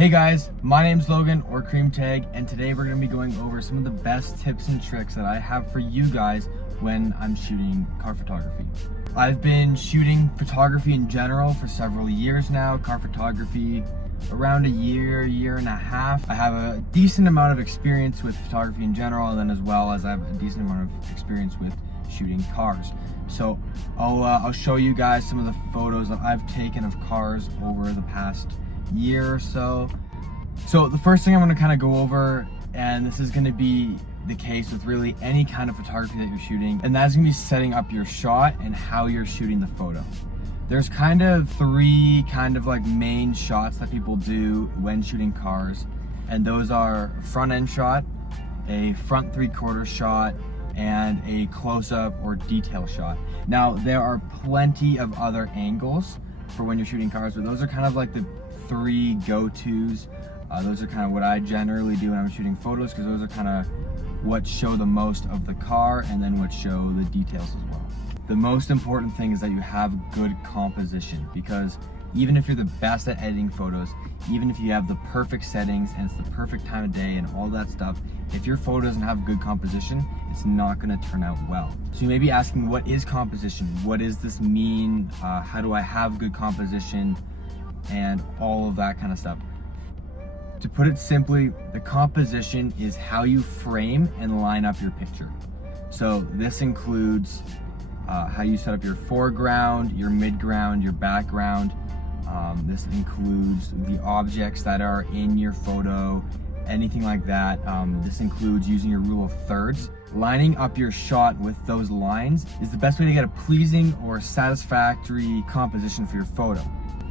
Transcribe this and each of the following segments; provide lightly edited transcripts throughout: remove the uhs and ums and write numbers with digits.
Hey guys, my name's Logan or Cream Tag, and today we're going to be going over some of the best tips and tricks that I have for you guys when I'm shooting car photography. I've been shooting photography in general for several years now, car photography around a year and a half. I have a decent amount of experience with photography in general, and then as well as I have a decent amount of experience with shooting cars. So I'll show you guys some of the photos that I've taken of cars over the past year or so. So the first thing I'm going to kind of go over, and this is going to be the case with really any kind of photography that you're shooting, and that's going to be setting up your shot and how you're shooting the photo. There's kind of three like main shots that people do when shooting cars, and those are front end shot, a front 3/4 shot, and a close-up or detail shot. Now there are plenty of other angles for when you're shooting cars, but those are kind of like the three go-tos. Those are kind of what I generally do when I'm shooting photos, because those are kind of what show the most of the car and then what show the details as well. The most important thing is that you have good composition, because even if you're the best at editing photos, even if you have the perfect settings and it's the perfect time of day and all that stuff, if your photo doesn't have good composition, it's not going to turn out well. So you may be asking, what is composition? What does this mean? How do I have good composition? And all of that kind of stuff. To put it simply, the composition is how you frame and line up your picture. So this includes how you set up your foreground, your midground, your background. This includes the objects that are in your photo, anything like that. This includes using your rule of thirds. Lining up your shot with those lines is the best way to get a pleasing or satisfactory composition for your photo.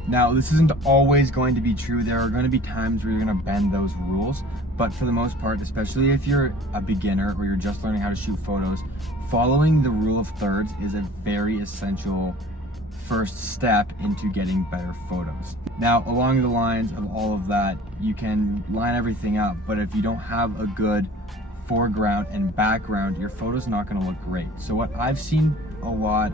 Now, this isn't always going to be true. There are going to be times where you're going to bend those rules, but for the most part, especially if you're a beginner or you're just learning how to shoot photos, following the rule of thirds is a very essential first step into getting better photos. Now, along the lines of all of that, you can line everything up, but if you don't have a good foreground and background, your photo's not going to look great. So what I've seen a lot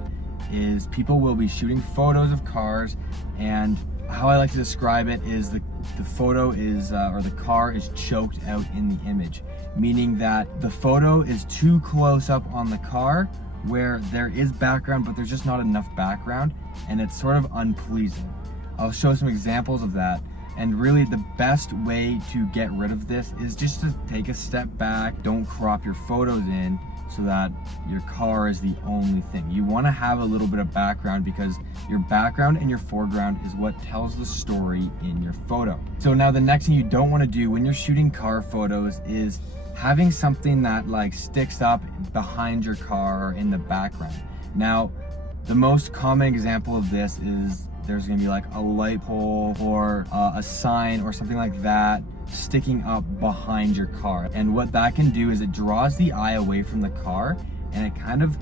is people will be shooting photos of cars, and how I like to describe it is the photo is or the car is choked out in the image, meaning that the photo is too close up on the car where there is background, but there's just not enough background, and it's sort of unpleasing. I'll show some examples of that, and really the best way to get rid of this is just to take a step back. Don't crop your photos in so that your car is the only thing. You want to have a little bit of background, because your background and your foreground is what tells the story in your photo. So now the next thing you don't want to do when you're shooting car photos is having something that like sticks up behind your car or in the background. Now, the most common example of this is there's going to be like a light pole or a sign or something like that sticking up behind your car. And what that can do is it draws the eye away from the car, and it kind of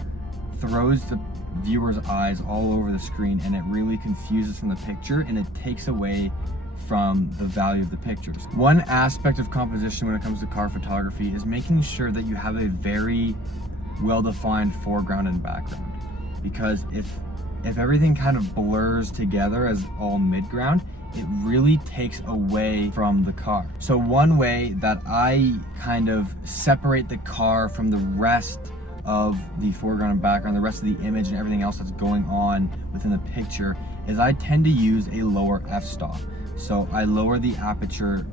throws the viewer's eyes all over the screen, and it really confuses from the picture, and it takes away from the value of the pictures. One aspect of composition when it comes to car photography is making sure that you have a very well-defined foreground and background, because if everything kind of blurs together as all midground, it really takes away from the car. So one way that I kind of separate the car from the rest of the foreground and background, the rest of the image and everything else that's going on within the picture, is I tend to use a lower f-stop. So I lower the aperture,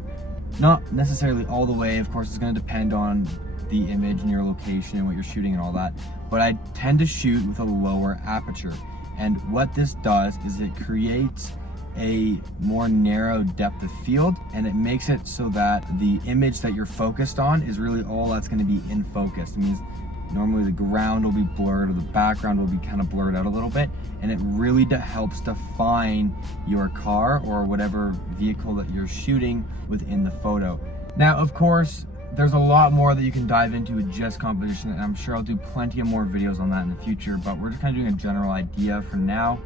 not necessarily all the way, of course it's going to depend on the image and your location and what you're shooting and all that, but I tend to shoot with a lower aperture. And what this does is it creates a more narrow depth of field, and it makes it so that the image that you're focused on is really all that's going to be in focus. It means normally the ground will be blurred or the background will be kind of blurred out a little bit, and it really helps define your car or whatever vehicle that you're shooting within the photo. Now, of course, there's a lot more that you can dive into with just composition, and I'm sure I'll do plenty of more videos on that in the future, but we're just kind of doing a general idea for now.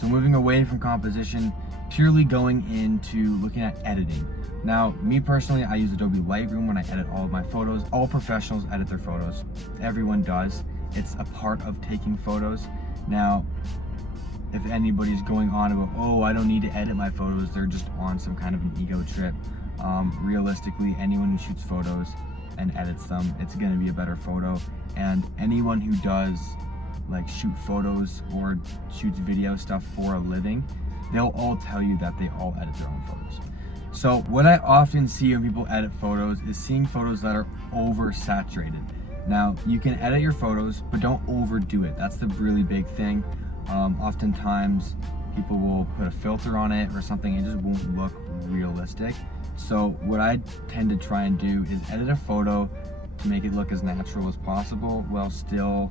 So moving away from composition, purely going into looking at editing. Now, me personally, I use Adobe Lightroom when I edit all of my photos. All professionals edit their photos. Everyone does. It's a part of taking photos. Now, if anybody's going on about, oh, I don't need to edit my photos, they're just on some kind of an ego trip. Realistically, anyone who shoots photos and edits them, it's gonna be a better photo. And anyone who does like shoot photos or shoots video stuff for a living, they'll all tell you that they all edit their own photos. So what I often see when people edit photos is seeing photos that are oversaturated. Now, you can edit your photos, but don't overdo it. That's the really big thing. Oftentimes, people will put a filter on it or something, it just won't look realistic. So what I tend to try and do is edit a photo to make it look as natural as possible while still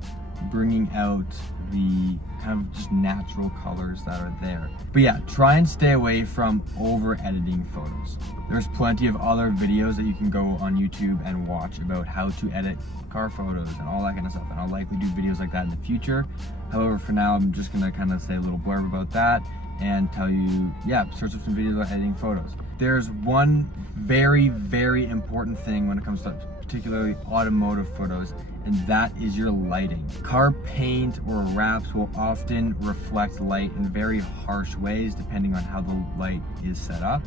bringing out the kind of just natural colors that are there. But yeah, try and stay away from over editing photos. There's plenty of other videos that you can go on YouTube and watch about how to edit car photos and all that kind of stuff, and I'll likely do videos like that in the future. However, for now, I'm just gonna kind of say a little blurb about that and tell you, yeah, search up some videos about editing photos. There's one very, very important thing when it comes to particularly automotive photos, and that is your lighting. Car paint or wraps will often reflect light in very harsh ways depending on how the light is set up.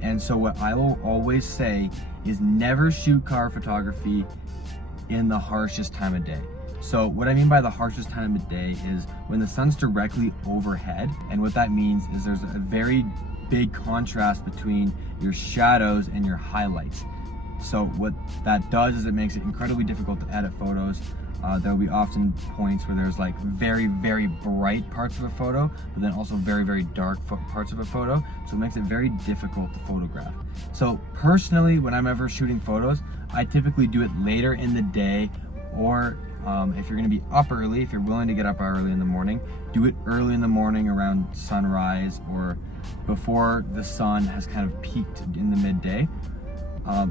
And so what I will always say is never shoot car photography in the harshest time of day. So what I mean by the harshest time of day is when the sun's directly overhead, and what that means is there's a very big contrast between your shadows and your highlights. So what that does is it makes it incredibly difficult to edit photos. There'll be often points where there's like very, very bright parts of a photo, but then also very, very dark parts of a photo. So it makes it very difficult to photograph. So personally, when I'm ever shooting photos, I typically do it later in the day, or if you're gonna be up early, if you're willing to get up early in the morning, do it early in the morning around sunrise or before the sun has kind of peaked in the midday.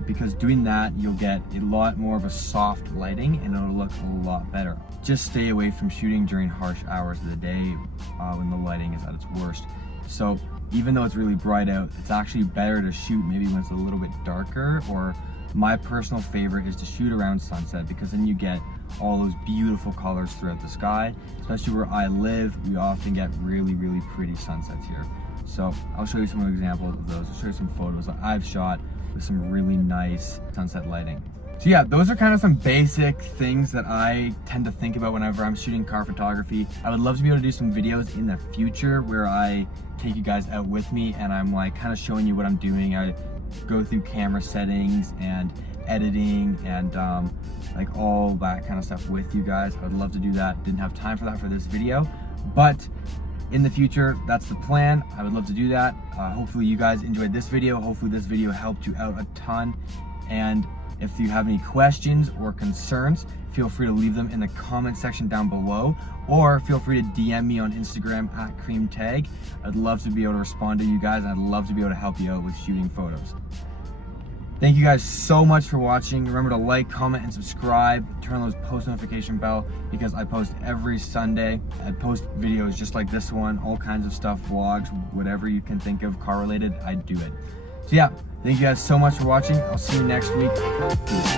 Because doing that, you'll get a lot more of a soft lighting and it'll look a lot better. Just stay away from shooting during harsh hours of the day when the lighting is at its worst. So even though it's really bright out, it's actually better to shoot maybe when it's a little bit darker, or my personal favorite is to shoot around sunset, because then you get all those beautiful colors throughout the sky. Especially where I live, we often get really, really pretty sunsets here. So I'll show you some examples of those. I'll show you some photos that I've shot with some really nice sunset lighting. So yeah, those are kind of some basic things that I tend to think about whenever I'm shooting car photography. I would love to be able to do some videos in the future where I take you guys out with me and I'm like kind of showing you what I'm doing. I go through camera settings and editing and like all that kind of stuff with you guys. I would love to do that. Didn't have time for that for this video, but in the future, that's the plan. I would love to do that. Hopefully you guys enjoyed this video. Hopefully this video helped you out a ton. And if you have any questions or concerns, feel free to leave them in the comment section down below, or feel free to DM me on Instagram @creamtag. I'd love to be able to respond to you guys, and I'd love to be able to help you out with shooting photos. Thank you guys so much for watching. Remember to like, comment, and subscribe. Turn on those post notification bell, because I post every Sunday. I post videos just like this one, all kinds of stuff, vlogs, whatever you can think of car related, I do it. So yeah, thank you guys so much for watching. I'll see you next week. Peace.